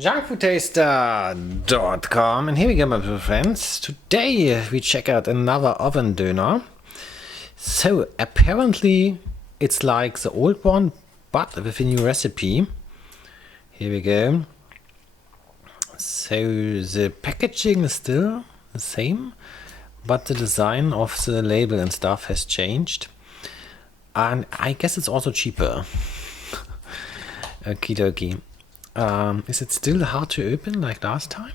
junkfoodtaster.com, and here we go, my friends. Today we check out another oven döner. So apparently it's like the old one, but with a new recipe. Here we go. So the packaging is still the same, but the design of the label and stuff has changed. And I guess it's also cheaper. Okie dokie. Is it still hard to open like last time?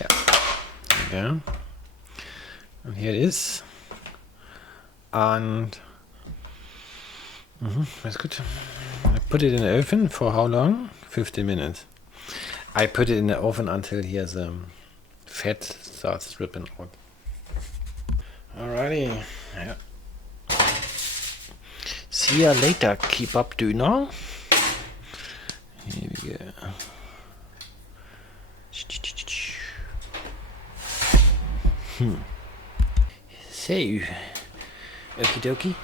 Yeah. There we go. And here it is. And that's good. I put it in the oven for how long? 15 minutes. I put it in the oven until here the fat starts dripping out. Alrighty. Yeah. See ya later, kebab döner. Here we go. So, okie dokie.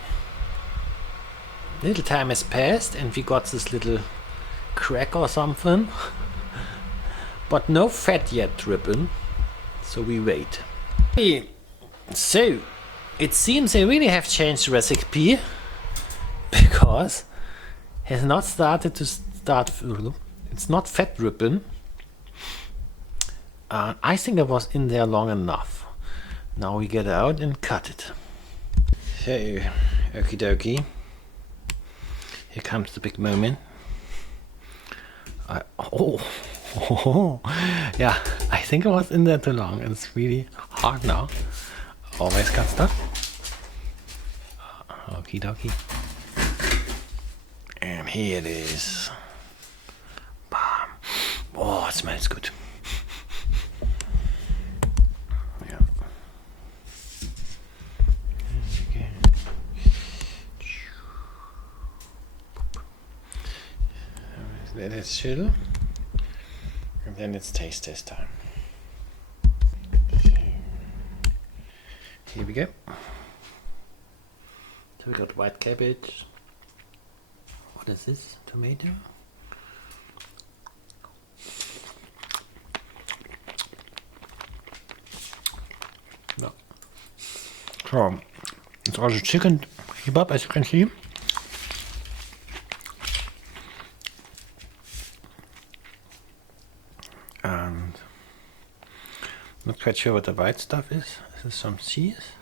Little time has passed and we got this little crack or something. But no fat yet dripping. So we wait. Hey. So, it seems they really have changed the recipe. Because it has not started to it's not fat dripping. I think it was in there long enough. Now we get it out and cut it. So, okie dokie. Here comes the big moment. Yeah, I think it was in there too long. It's really hard now. Always cut stuff. Okie dokie. And here it is. Bam. Oh, it smells good. Yeah. Okay. Let it chill. And then it's taste test time. Here we go. So we got white cabbage. What is this? Tomato? No. So, it's also chicken kebab, as you can see. And not quite sure what the white stuff is. This is some cheese.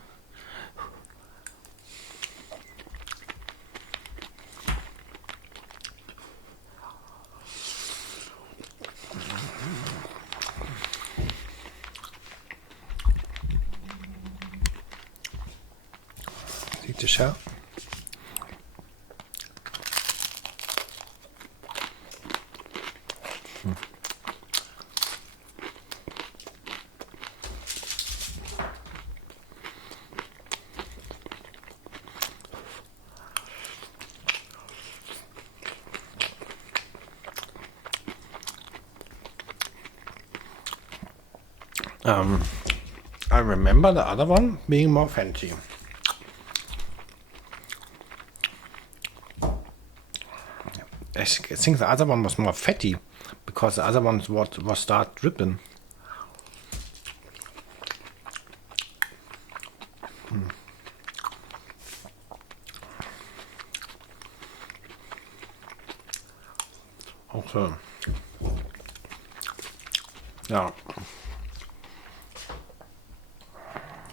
The shell. I remember the other one being more fancy. I think the other one was more fatty because the other one was start dripping. Okay. Yeah.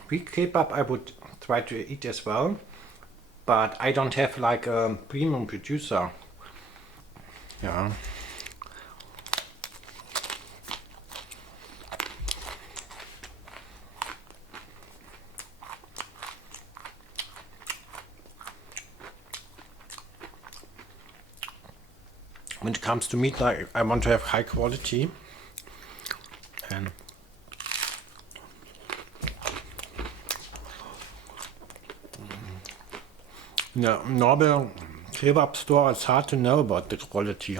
Weak kebab I would try to eat as well, but I don't have like a premium producer. Yeah. When it comes to meat, like I want to have high quality, and in a normal kebab store it's hard to know about the quality.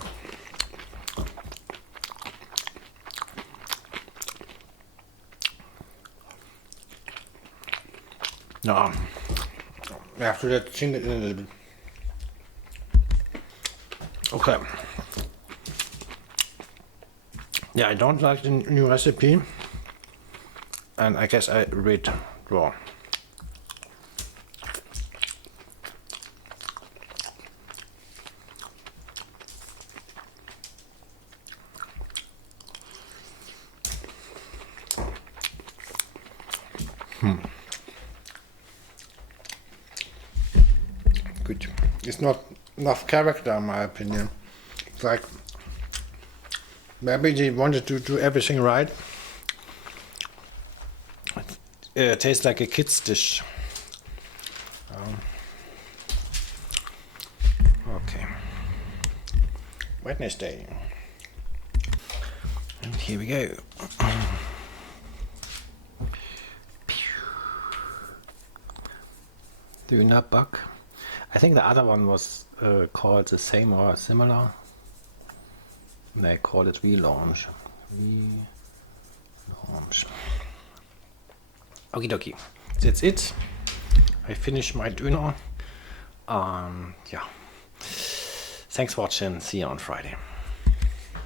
No, after that, chin it in a little bit. Okay. Yeah, I don't like the new recipe, and I guess I read raw. Good. It's not enough character, in my opinion. It's like maybe they wanted to do everything right. It tastes like a kid's dish. Okay. Wednesday. And here we go. Döner bug. I think the other one was called the same or similar. They call it relaunch. Relaunch. Okie dokie. That's it. I finished my Döner. Yeah. Thanks for watching. See you on Friday.